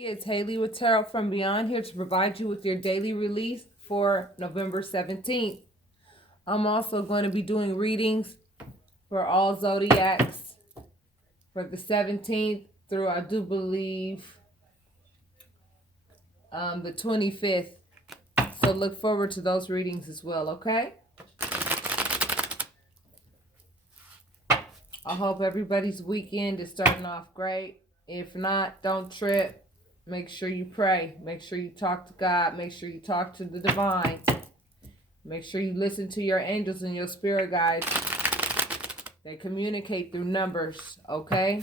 It's Haley with Tarot from Beyond, here to provide you with your daily release for November 17th. I'm also going to be doing readings for all zodiacs for the 17th through, I do believe, the 25th. So look forward to those readings as well, okay? I hope everybody's weekend is starting off great. If not, don't trip. Make sure you pray. Make sure you talk to God. Make sure you talk to the divine. Make sure you listen to your angels and your spirit guides. They communicate through numbers, okay?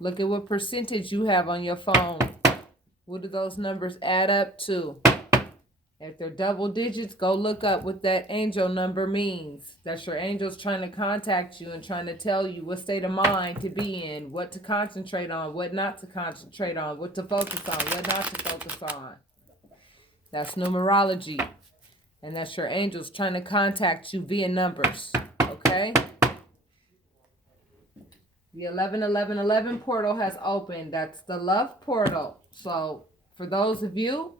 Look at what percentage you have on your phone. What do those numbers add up to? If they're double digits, go look up what that angel number means. That's your angels trying to contact you and trying to tell you what state of mind to be in, what to concentrate on, what not to concentrate on, what to focus on, what not to focus on. That's numerology. And that's your angels trying to contact you via numbers. Okay? The 111111 portal has opened. That's the love portal. So for those of you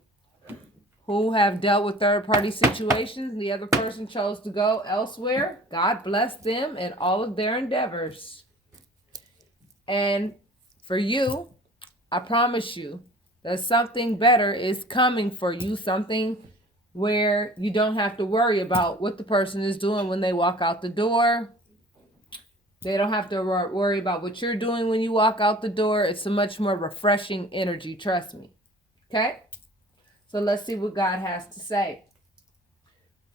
who have dealt with third-party situations and the other person chose to go elsewhere, God bless them and all of their endeavors. And for you, I promise you that something better is coming for you, something where you don't have to worry about what the person is doing when they walk out the door. They don't have to worry about what you're doing when you walk out the door. It's a much more refreshing energy, trust me. Okay? So let's see what God has to say.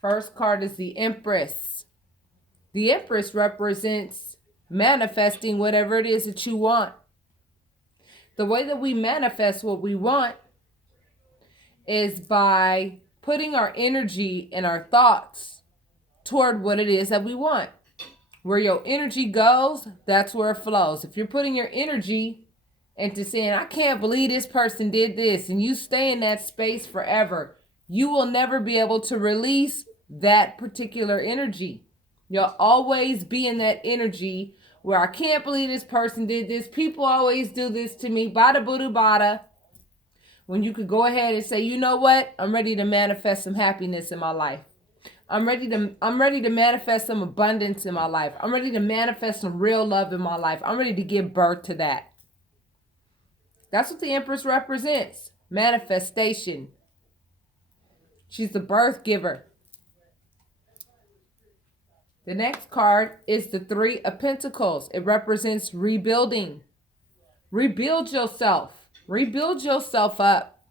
First card is the Empress. The Empress represents manifesting whatever it is that you want. The way that we manifest what we want is by putting our energy and our thoughts toward what it is that we want. Where your energy goes, that's where it flows. If you're putting your energy into saying, I can't believe this person did this, and you stay in that space forever, you will never be able to release that particular energy. You'll always be in that energy where I can't believe this person did this. People always do this to me. Bada booda bada. When you could go ahead and say, you know what? I'm ready to manifest some happiness in my life. I'm ready to manifest some abundance in my life. I'm ready to manifest some real love in my life. I'm ready to give birth to that. That's what the Empress represents. Manifestation. She's the birth giver. The next card is the Three of Pentacles. It represents rebuilding. Rebuild yourself. Rebuild yourself up.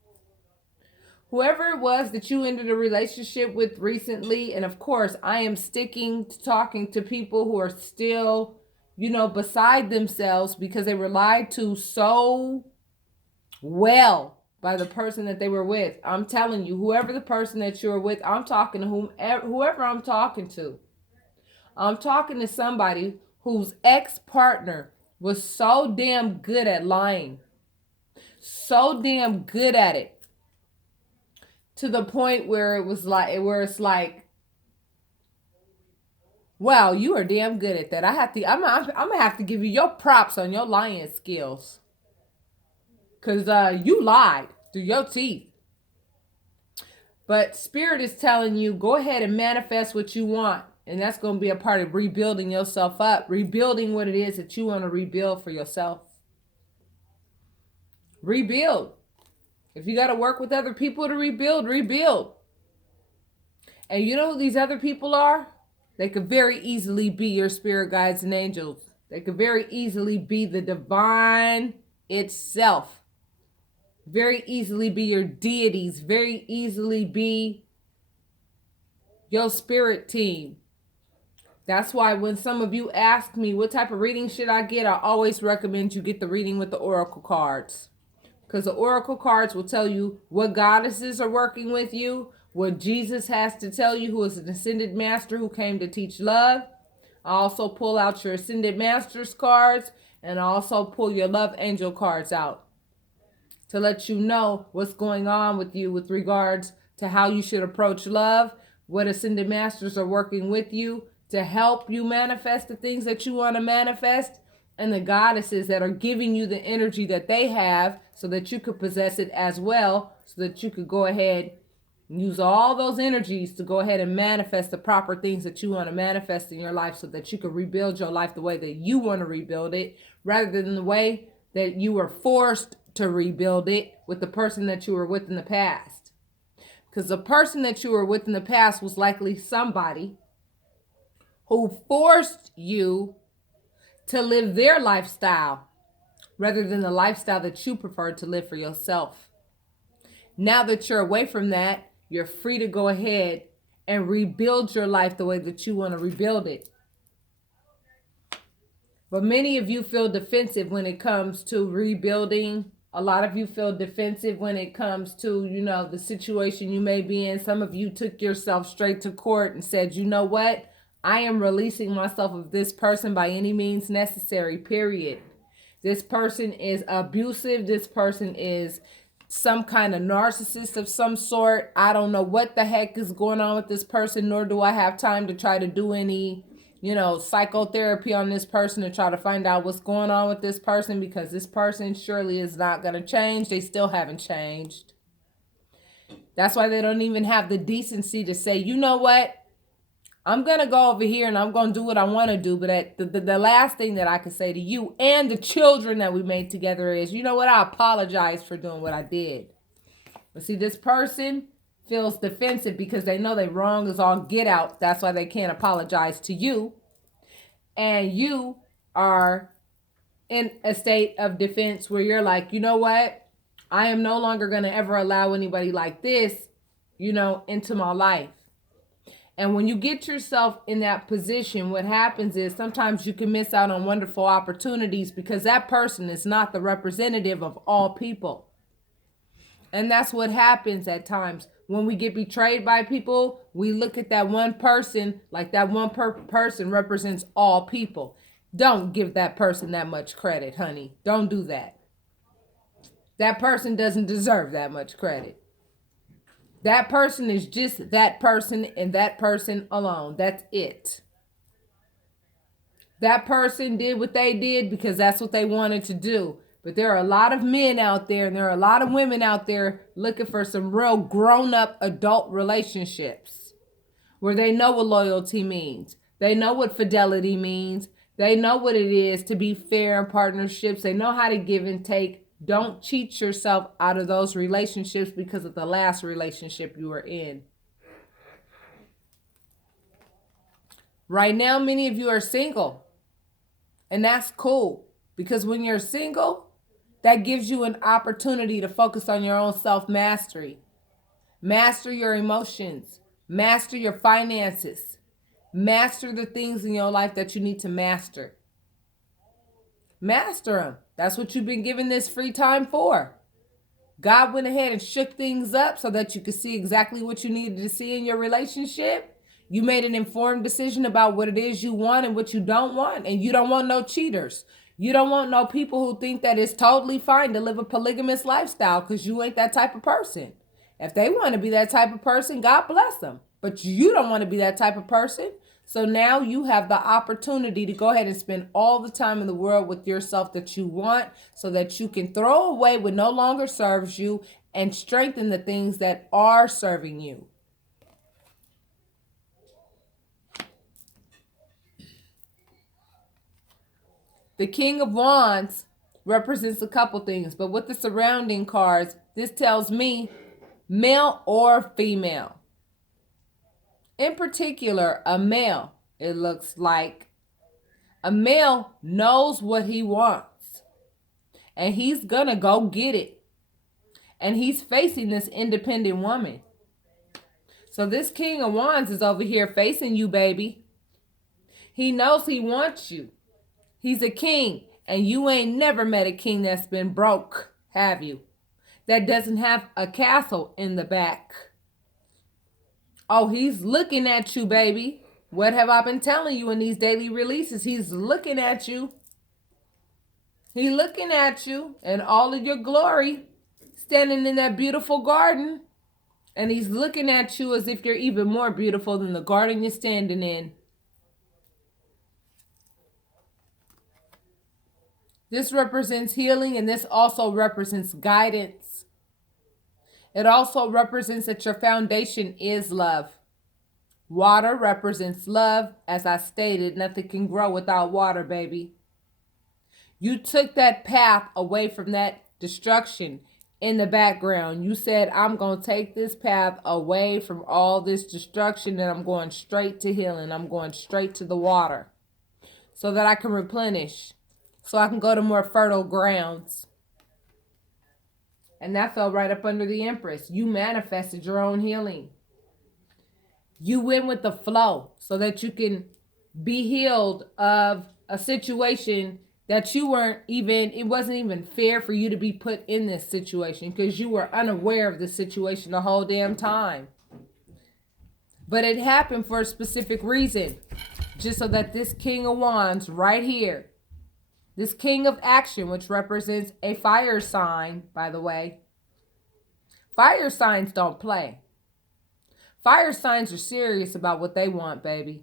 Whoever it was that you ended a relationship with recently, and of course, I am sticking to talking to people who are still, beside themselves because they were lied to so well by the person that they were with. I'm telling you, whoever the person that you're with, I'm talking to whoever I'm talking to. I'm talking to somebody whose ex-partner was so damn good at lying. So damn good at it. To the point where it's like, wow, you are damn good at that. I'm gonna have to give you your props on your lying skills. Because you lied through your teeth. But Spirit is telling you, go ahead and manifest what you want. And that's going to be a part of rebuilding yourself up. Rebuilding what it is that you want to rebuild for yourself. Rebuild. If you got to work with other people to rebuild, rebuild. And you know who these other people are? They could very easily be your spirit guides and angels. They could very easily be the divine itself. Very easily be your deities. Very easily be your spirit team. That's why when some of you ask me what type of reading should I get, I always recommend you get the reading with the oracle cards. Because the oracle cards will tell you what goddesses are working with you, what Jesus has to tell you, who is an ascended master who came to teach love. I also pull out your ascended masters cards, and I also pull your love angel cards out to let you know what's going on with you with regards to how you should approach love, what ascended masters are working with you to help you manifest the things that you want to manifest, and the goddesses that are giving you the energy that they have so that you could possess it as well, so that you could go ahead and use all those energies to go ahead and manifest the proper things that you want to manifest in your life so that you could rebuild your life the way that you want to rebuild it, rather than the way that you were forced to rebuild it with the person that you were with in the past. Because the person that you were with in the past was likely somebody who forced you to live their lifestyle rather than the lifestyle that you prefer to live for yourself. Now that you're away from that, you're free to go ahead and rebuild your life the way that you want to rebuild it. But many of you feel defensive when it comes to rebuilding. A lot of you feel defensive when it comes to, the situation you may be in. Some of you took yourself straight to court and said, you know what? I am releasing myself of this person by any means necessary, period. This person is abusive. This person is some kind of narcissist of some sort. I don't know what the heck is going on with this person, nor do I have time to try to do any, psychotherapy on this person to try to find out what's going on with this person, because this person surely is not going to change. They still haven't changed. That's why they don't even have the decency to say, you know what? I'm going to go over here and I'm going to do what I want to do. But the last thing that I can say to you and the children that we made together is, you know what? I apologize for doing what I did. But see, this person feels defensive because they know they wrong is all get out. That's why they can't apologize to you. And you are in a state of defense where you're like, you know what? I am no longer going to ever allow anybody like this, into my life. And when you get yourself in that position, what happens is sometimes you can miss out on wonderful opportunities because that person is not the representative of all people. And that's what happens at times. When we get betrayed by people, we look at that one person like that one person represents all people. Don't give that person that much credit, honey. Don't do that. That person doesn't deserve that much credit. That person is just that person and that person alone. That's it. That person did what they did because that's what they wanted to do. But there are a lot of men out there and there are a lot of women out there looking for some real grown-up adult relationships where they know what loyalty means. They know what fidelity means. They know what it is to be fair in partnerships. They know how to give and take. Don't cheat yourself out of those relationships because of the last relationship you were in. Right now, many of you are single. And that's cool. Because when you're single, that gives you an opportunity to focus on your own self-mastery. Master your emotions. Master your finances. Master the things in your life that you need to master. Master them. That's what you've been given this free time for. God went ahead and shook things up so that you could see exactly what you needed to see in your relationship. You made an informed decision about what it is you want and what you don't want. And you don't want no cheaters. You don't want no people who think that it's totally fine to live a polygamous lifestyle because you ain't that type of person. If they want to be that type of person, God bless them. But you don't want to be that type of person. So now you have the opportunity to go ahead and spend all the time in the world with yourself that you want so that you can throw away what no longer serves you and strengthen the things that are serving you. The King of Wands represents a couple things, but with the surrounding cards, this tells me male or female. In particular, a male, it looks like. A male knows what he wants. And he's gonna go get it. And he's facing this independent woman. So this King of Wands is over here facing you, baby. He knows he wants you. He's a king. And you ain't never met a king that's been broke, have you? That doesn't have a castle in the back. Oh, he's looking at you, baby. What have I been telling you in these daily releases? He's looking at you. He's looking at you in all of your glory, standing in that beautiful garden. And he's looking at you as if you're even more beautiful than the garden you're standing in. This represents healing, and this also represents guidance. It also represents that your foundation is love. Water represents love. As I stated, nothing can grow without water, baby. You took that path away from that destruction in the background. You said, I'm going to take this path away from all this destruction, and I'm going straight to healing. I'm going straight to the water so that I can replenish, so I can go to more fertile grounds. And that fell right up under the Empress. You manifested your own healing. You went with the flow so that you can be healed of a situation that you weren't even, it wasn't even fair for you to be put in this situation because you were unaware of the situation the whole damn time. But it happened for a specific reason, just so that this King of Wands right here, this King of Action, which represents a fire sign, by the way. Fire signs don't play. Fire signs are serious about what they want, baby.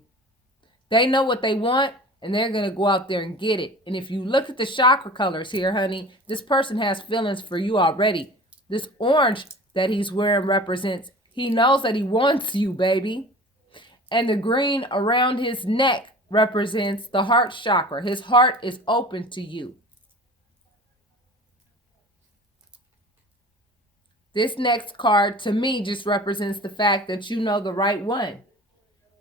They know what they want, and they're going to go out there and get it. And if you look at the chakra colors here, honey, this person has feelings for you already. This orange that he's wearing represents, he knows that he wants you, baby. And the green around his neck represents the heart chakra. His heart is open to you. This next card to me just represents the fact that you know the right one.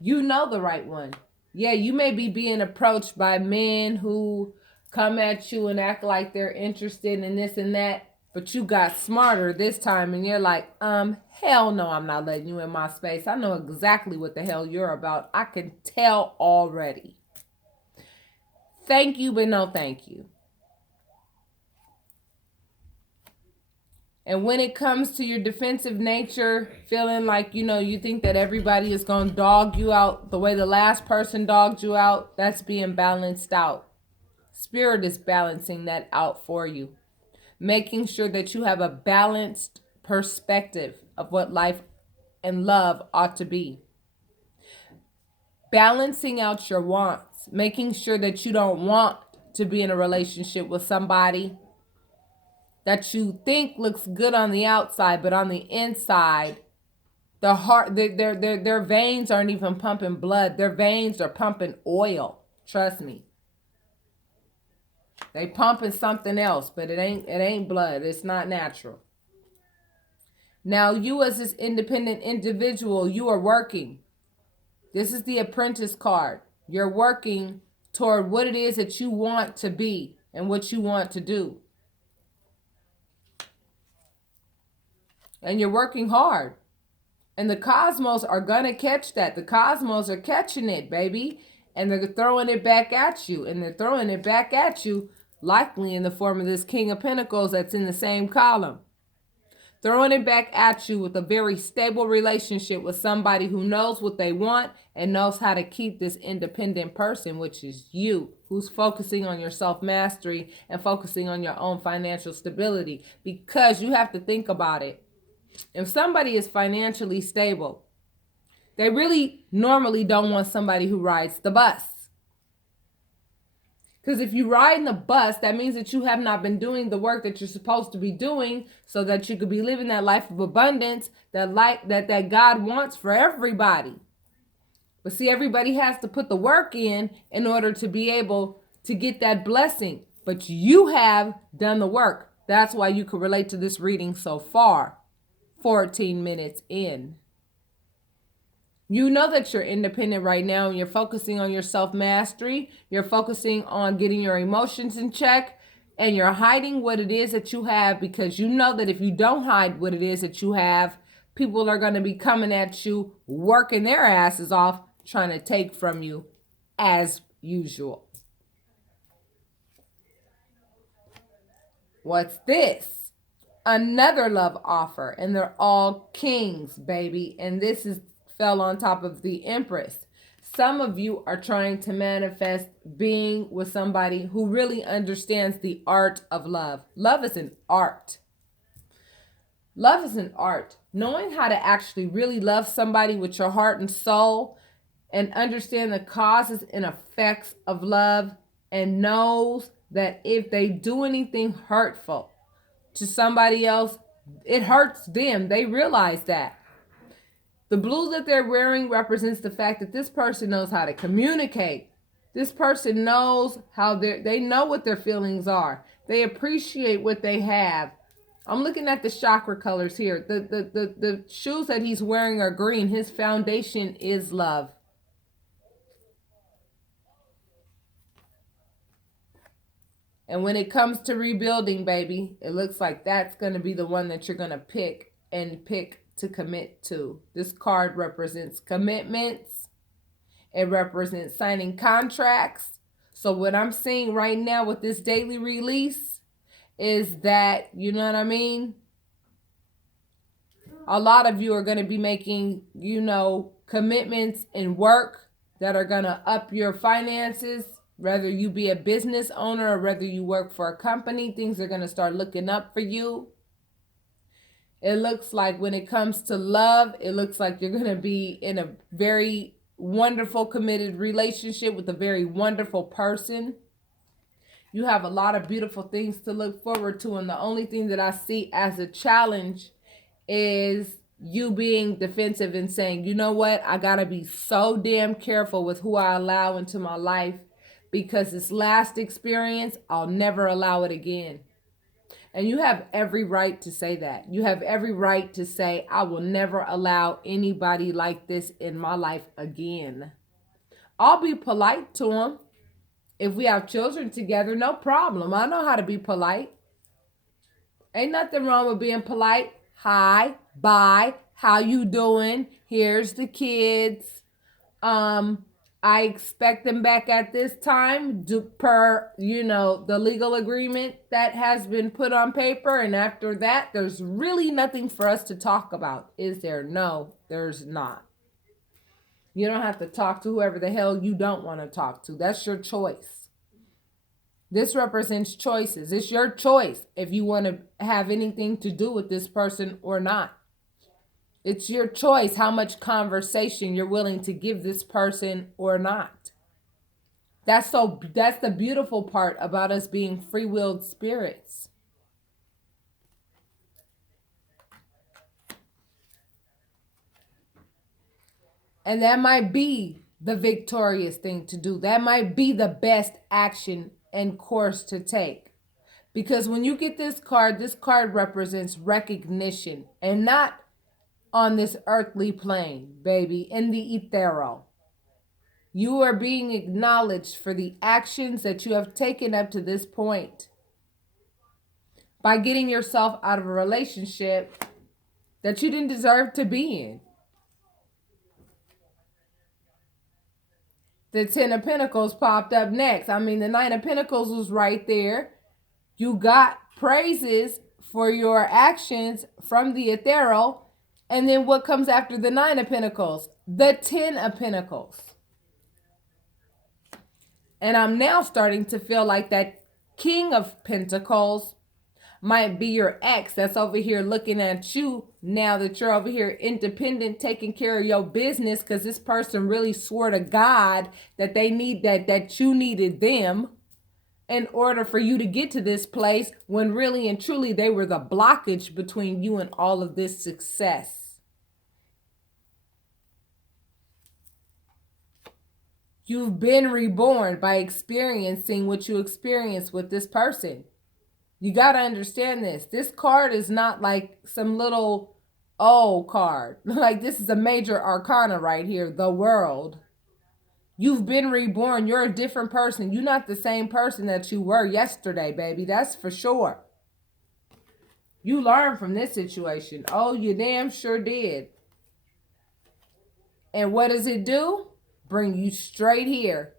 You know the right one. Yeah, you may be being approached by men who come at you and act like they're interested in this and that, but you got smarter this time and you're like, hell no, I'm not letting you in my space. I know exactly what the hell you're about. I can tell already. Thank you, but no thank you. And when it comes to your defensive nature, feeling like, you think that everybody is going to dog you out the way the last person dogged you out, that's being balanced out. Spirit is balancing that out for you. Making sure that you have a balanced perspective of what life and love ought to be. Balancing out your wants. Making sure that you don't want to be in a relationship with somebody that you think looks good on the outside, but on the inside, the heart, their veins aren't even pumping blood. Their veins are pumping oil. Trust me. They pumping something else, but it ain't blood. It's not natural. Now, you as this independent individual, you are working. This is the Apprentice card. You're working toward what it is that you want to be and what you want to do. And you're working hard. And the cosmos are going to catch that. The cosmos are catching it, baby. And they're throwing it back at you. And they're throwing it back at you, likely in the form of this King of Pentacles that's in the same column. Throwing it back at you with a very stable relationship with somebody who knows what they want and knows how to keep this independent person, which is you, who's focusing on your self-mastery and focusing on your own financial stability. Because you have to think about it. If somebody is financially stable, they really normally don't want somebody who rides the bus. Because if you ride in the bus, that means that you have not been doing the work that you're supposed to be doing so that you could be living that life of abundance, that God wants for everybody. But see, everybody has to put the work in order to be able to get that blessing. But you have done the work. That's why you can relate to this reading so far. 14 minutes in. You know that you're independent right now and you're focusing on your self-mastery. You're focusing on getting your emotions in check and you're hiding what it is that you have because you know that if you don't hide what it is that you have, people are going to be coming at you, working their asses off, trying to take from you as usual. What's this? Another love offer, and they're all kings, baby. And this fell on top of the Empress. Some of you are trying to manifest being with somebody who really understands the art of love. Love is an art. Love is an art. Knowing how to actually really love somebody with your heart and soul and understand the causes and effects of love and knows that if they do anything hurtful to somebody else, it hurts them. They realize that. The blue that they're wearing represents the fact that this person knows how to communicate. This person knows how they know what their feelings are. They appreciate what they have. I'm looking at the chakra colors here. The shoes that he's wearing are green. His foundation is love. And when it comes to rebuilding, baby, it looks like that's going to be the one that you're going to pick to commit to. This card represents commitments. It represents signing contracts. So what I'm seeing right now with this daily release is that, you know what I mean? A lot of you are going to be making, commitments in work that are going to up your finances. Whether you be a business owner or whether you work for a company, things are going to start looking up for you. It looks like when it comes to love, it looks like you're going to be in a very wonderful, committed relationship with a very wonderful person. You have a lot of beautiful things to look forward to. And the only thing that I see as a challenge is you being defensive and saying, you know what? I got to be so damn careful with who I allow into my life, because this last experience, I'll never allow it again. And you have every right to say that. You have every right to say, I will never allow anybody like this in my life again. I'll be polite to them. If we have children together, no problem. I know how to be polite. Ain't nothing wrong with being polite. Hi, bye, how you doing? Here's the kids. I expect them back at this time per, the legal agreement that has been put on paper. And after that, there's really nothing for us to talk about. Is there? No, there's not. You don't have to talk to whoever the hell you don't want to talk to. That's your choice. This represents choices. It's your choice if you want to have anything to do with this person or not. It's your choice how much conversation you're willing to give this person or not. That's the beautiful part about us being free-willed spirits. And that might be the victorious thing to do. That might be the best action and course to take. Because when you get this card represents recognition, and not on this earthly plane, baby, in the ethereal. You are being acknowledged for the actions that you have taken up to this point. By getting yourself out of a relationship that you didn't deserve to be in. The 10 of Pentacles popped up next. I mean, the 9 of Pentacles was right there. You got praises for your actions from the ethereal. And then what comes after the 9 of Pentacles? The 10 of Pentacles. And I'm now starting to feel like that King of Pentacles might be your ex that's over here looking at you now that you're over here independent, taking care of your business, because this person really swore to God that they need that you needed them in order for you to get to this place, when really and truly they were the blockage between you and all of this success. You've been reborn by experiencing what you experienced with this person. You got to understand this. This card is not like some little card. Like, this is a major arcana right here, the World. You've been reborn. You're a different person. You're not the same person that you were yesterday, baby. That's for sure. You learned from this situation. Oh, you damn sure did. And what does it do? Bring you straight here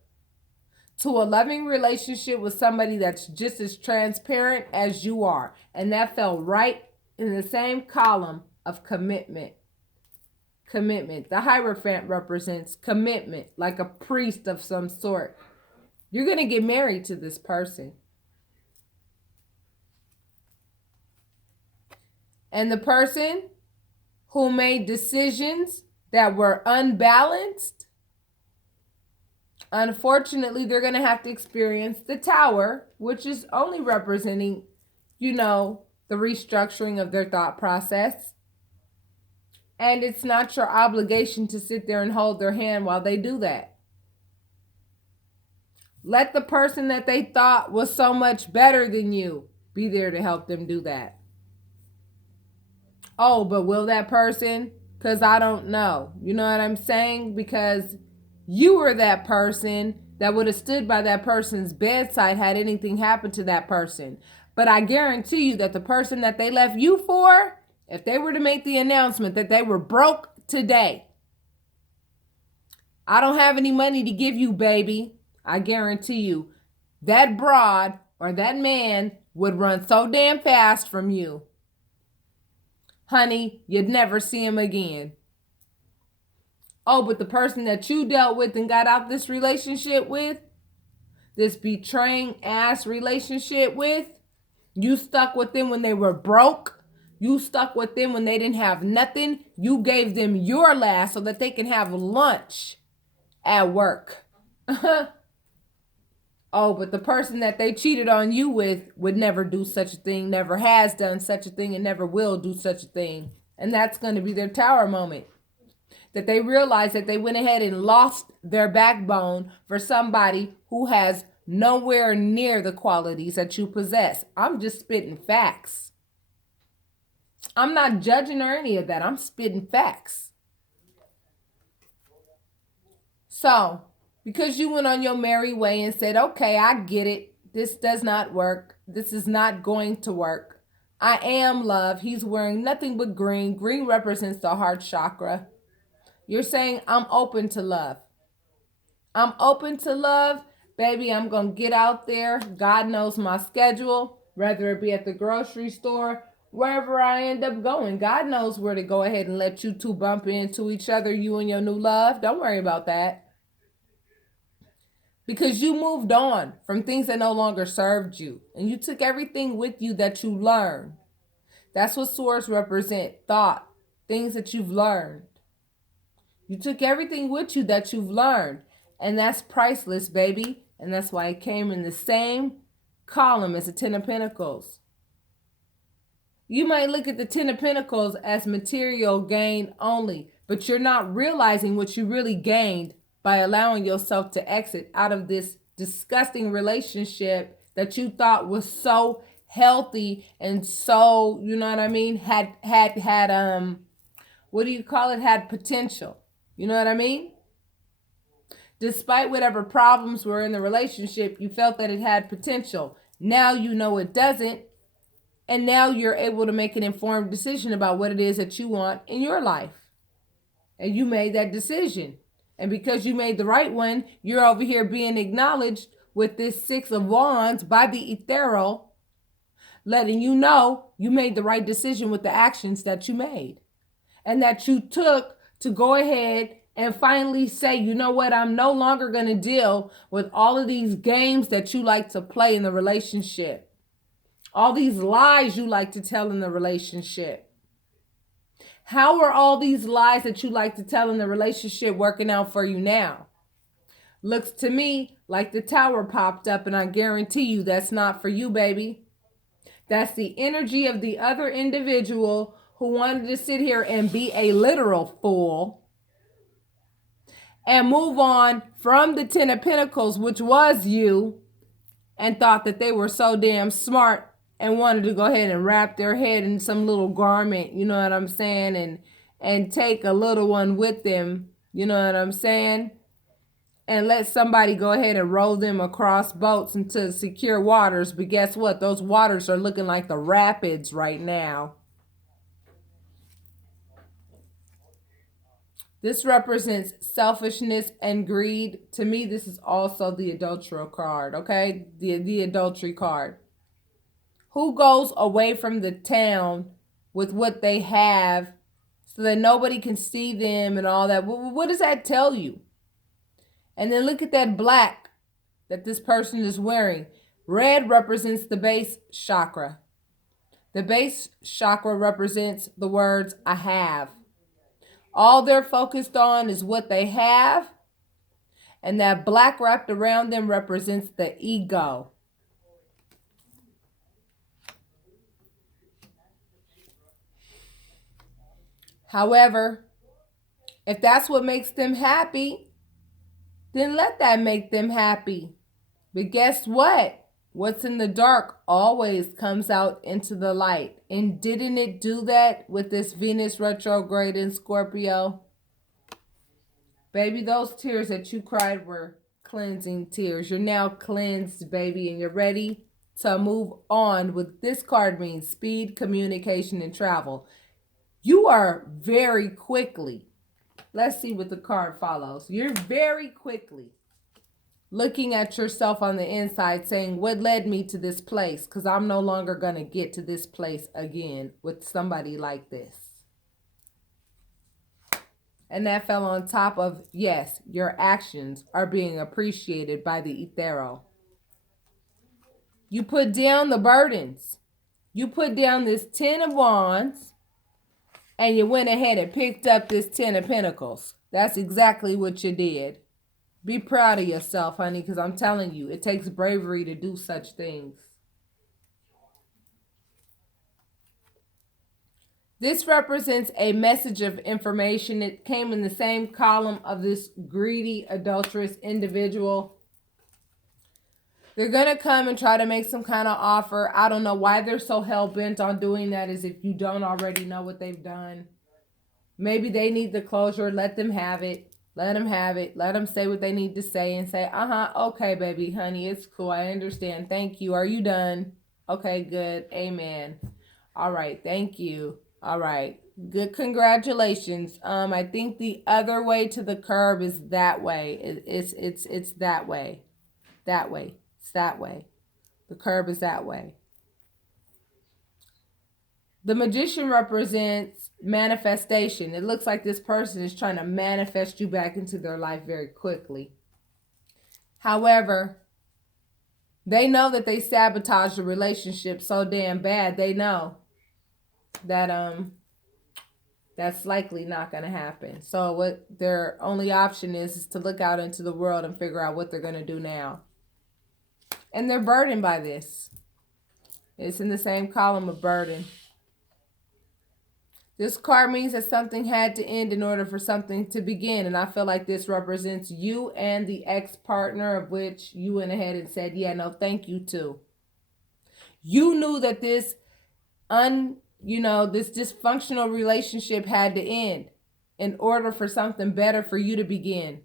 to a loving relationship with somebody that's just as transparent as you are. And that fell right in the same column of commitment. Commitment. The Hierophant represents commitment, like a priest of some sort. You're going to get married to this person. And the person who made decisions that were unbalanced, Unfortunately, they're going to have to experience the tower, which is only representing, the restructuring of their thought process. And it's not your obligation to sit there and hold their hand while they do that. Let the person that they thought was so much better than you be there to help them do that. Oh, but will that person? Because I don't know. You know what I'm saying? Because you were that person that would have stood by that person's bedside had anything happened to that person. But I guarantee you that the person that they left you for, if they were to make the announcement that they were broke today, I don't have any money to give you, baby, I guarantee you that broad or that man would run so damn fast from you. Honey, you'd never see him again. Oh, but the person that you dealt with and got out this relationship with, this betraying ass relationship with, you stuck with them when they were broke. You stuck with them when they didn't have nothing. You gave them your last so that they can have lunch at work. Oh, but the person that they cheated on you with would never do such a thing, never has done such a thing, and never will do such a thing. And that's going to be their tower moment. That they realize that they went ahead and lost their backbone for somebody who has nowhere near the qualities that you possess. I'm just spitting facts. I'm not judging or any of that. I'm spitting facts. So, because you went on your merry way and said, okay, I get it. This does not work. This is not going to work. I am love. He's wearing nothing but green. Green represents the heart chakra. You're saying, I'm open to love. I'm open to love. Baby, I'm going to get out there. God knows my schedule, whether it be at the grocery store, wherever I end up going. God knows where to go ahead and let you two bump into each other, you and your new love. Don't worry about that. Because you moved on from things that no longer served you. And you took everything with you that you learned. That's what swords represent. Thought. Things that you've learned. You took everything with you that you've learned. And that's priceless, baby. And that's why it came in the same column as the Ten of Pentacles. You might look at the Ten of Pentacles as material gain only. But you're not realizing what you really gained by allowing yourself to exit out of this disgusting relationship that you thought was so healthy and so, you know what I mean, had what do you call it, had potential. You know what I mean? Despite whatever problems were in the relationship, you felt that it had potential. Now you know it doesn't. And now you're able to make an informed decision about what it is that you want in your life. And you made that decision. And because you made the right one, you're over here being acknowledged with this Six of Wands by the Ethereal, letting you know you made the right decision with the actions that you made. And that you took to go ahead and finally say, you know what, I'm no longer going to deal with all of these games that you like to play in the relationship. All these lies you like to tell in the relationship. How are all these lies that you like to tell in the relationship working out for you now? Looks to me like the tower popped up, and I guarantee you that's not for you, baby. That's the energy of the other individual who wanted to sit here and be a literal fool and move on from the Ten of Pentacles, which was you, and thought that they were so damn smart and wanted to go ahead and wrap their head in some little garment, you know what I'm saying, and take a little one with them, you know what I'm saying, and let somebody go ahead and row them across boats into secure waters. But guess what? Those waters are looking like the rapids right now. This represents selfishness and greed. To me, this is also the adulteral card, okay? The adultery card. Who goes away from the town with what they have so that nobody can see them and all that? What does that tell you? And then look at that black that this person is wearing. Red represents the base chakra. The base chakra represents the words, I have. All they're focused on is what they have. And that black wrapped around them represents the ego. However, if that's what makes them happy, then let that make them happy. But guess what? What's in the dark always comes out into the light. And didn't it do that with this Venus retrograde in Scorpio? Baby, those tears that you cried were cleansing tears. You're now cleansed, baby, and you're ready to move on. With this card means speed, communication, and travel. You are very quickly. Let's see what the card follows. You're very quickly looking at yourself on the inside saying, what led me to this place? Because I'm no longer going to get to this place again with somebody like this. And that fell on top of, yes, your actions are being appreciated by the ethereal. You put down the burdens. You put down this 10 of Wands, and you went ahead and picked up this 10 of Pentacles. That's exactly what you did. Be proud of yourself, honey, because I'm telling you, it takes bravery to do such things. This represents a message of information. It came in the same column of this greedy, adulterous individual. They're going to come and try to make some kind of offer. I don't know why they're so hell-bent on doing that, as if you don't already know what they've done. Maybe they need the closure. Let them have it. Let them have it. Let them say what they need to say and say, okay, baby, honey, it's cool. I understand. Thank you. Are you done? Okay, good. Amen. All right. Thank you. All right. Good. Congratulations. I think the other way to the curb is that way. It's that way. That way. It's that way. The curb is that way. The Magician represents manifestation. It looks like this person is trying to manifest you back into their life very quickly. However, they know that they sabotaged the relationship so damn bad. They know that that's likely not going to happen. So what their only option is to look out into the world and figure out what they're going to do now. And they're burdened by this. It's in the same column of burden. This card means that something had to end in order for something to begin. And I feel like this represents you and the ex-partner, of which you went ahead and said, yeah, no, thank you too. You knew that this dysfunctional relationship had to end in order for something better for you to begin.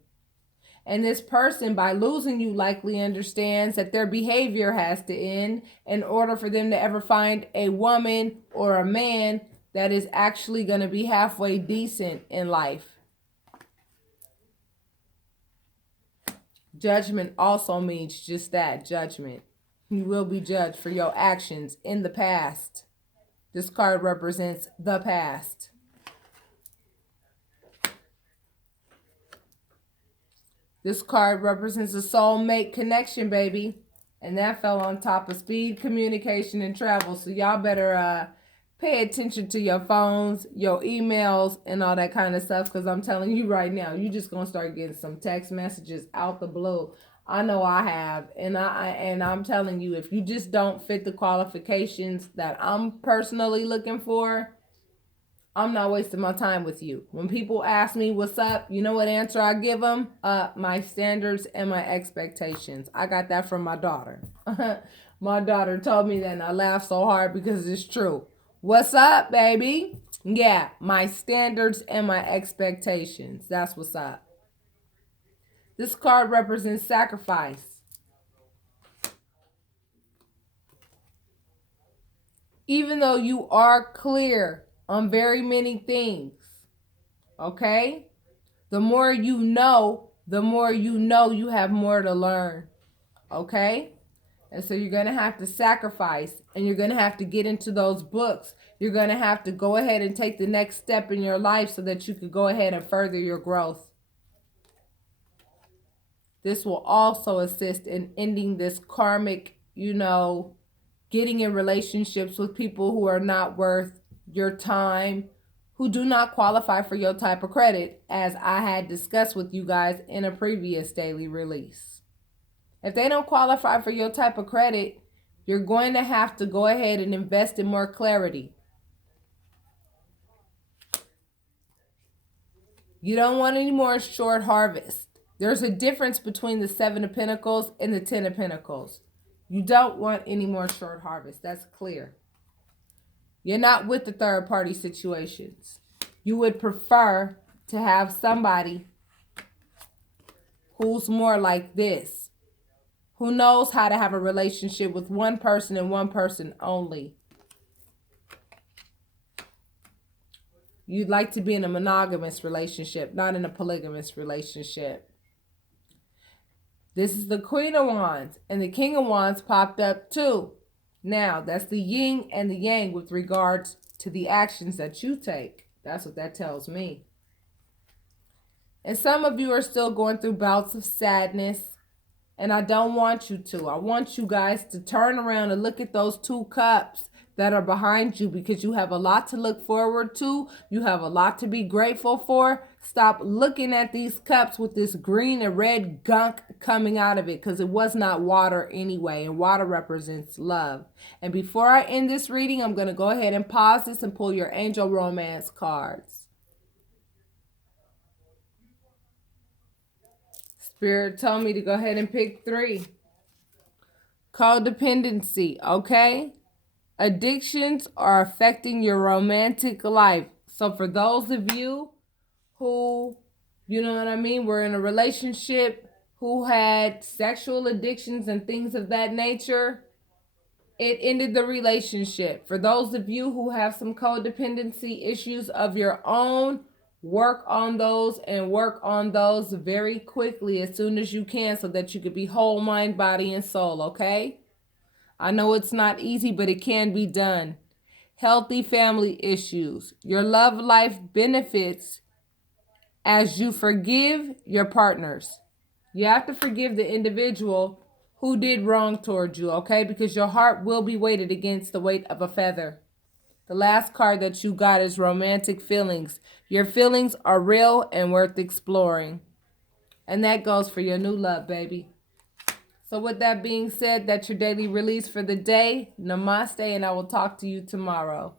And this person, by losing you, likely understands that their behavior has to end in order for them to ever find a woman or a man that is actually going to be halfway decent in life. Judgment also means just that, judgment. You will be judged for your actions in the past. This card represents the past. This card represents a soulmate connection, baby. And that fell on top of speed, communication, and travel. So y'all better pay attention to your phones, your emails, and all that kind of stuff. Because I'm telling you right now, you're just going to start getting some text messages out the blue. I know I have. And I'm telling you, if you just don't fit the qualifications that I'm personally looking for, I'm not wasting my time with you. When people ask me what's up, you know what answer I give them? My standards and my expectations. I got that from my daughter. My daughter told me that, and I laughed so hard because it's true. What's up, baby? Yeah, my standards and my expectations. That's what's up. This card represents sacrifice. Even though you are clear on very many things, okay? The more you know you have more to learn, okay? And so you're going to have to sacrifice, and you're going to have to get into those books. You're going to have to go ahead and take the next step in your life so that you could go ahead and further your growth. This will also assist in ending this karmic, getting in relationships with people who are not worth your time, who do not qualify for your type of credit, as I had discussed with you guys in a previous daily release. If they don't qualify for your type of credit, you're going to have to go ahead and invest in more clarity. You don't want any more short harvest. There's a difference between the 7 of Pentacles and the 10 of Pentacles. You don't want any more short harvest. That's clear. You're not with the third party situations. You would prefer to have somebody who's more like this, who knows how to have a relationship with one person and one person only. You'd like to be in a monogamous relationship, not in a polygamous relationship. This is the Queen of Wands, and the King of Wands popped up too. Now, that's the yin and the yang with regards to the actions that you take. That's what that tells me. And some of you are still going through bouts of sadness, and I don't want you to. I want you guys to turn around and look at those 2 cups that are behind you, because you have a lot to look forward to. You have a lot to be grateful for. Stop looking at these cups with this green and red gunk coming out of it, because it was not water anyway, and water represents love. And before I end this reading, I'm going to go ahead and pause this and pull your angel romance cards. Spirit told me to go ahead and pick 3. Codependency, okay? Addictions are affecting your romantic life. So for those of you who, you know what I mean, were in a relationship, who had sexual addictions and things of that nature, it ended the relationship. For those of you who have some codependency issues of your own, work on those and work on those very quickly as soon as you can, so that you could be whole mind, body, and soul, okay? I know it's not easy, but it can be done. Healthy family issues. Your love life benefits as you forgive your partners. You have to forgive the individual who did wrong towards you, okay? Because your heart will be weighted against the weight of a feather. The last card that you got is romantic feelings. Your feelings are real and worth exploring. And that goes for your new love, baby. So with that being said, that's your daily release for the day. Namaste, and I will talk to you tomorrow.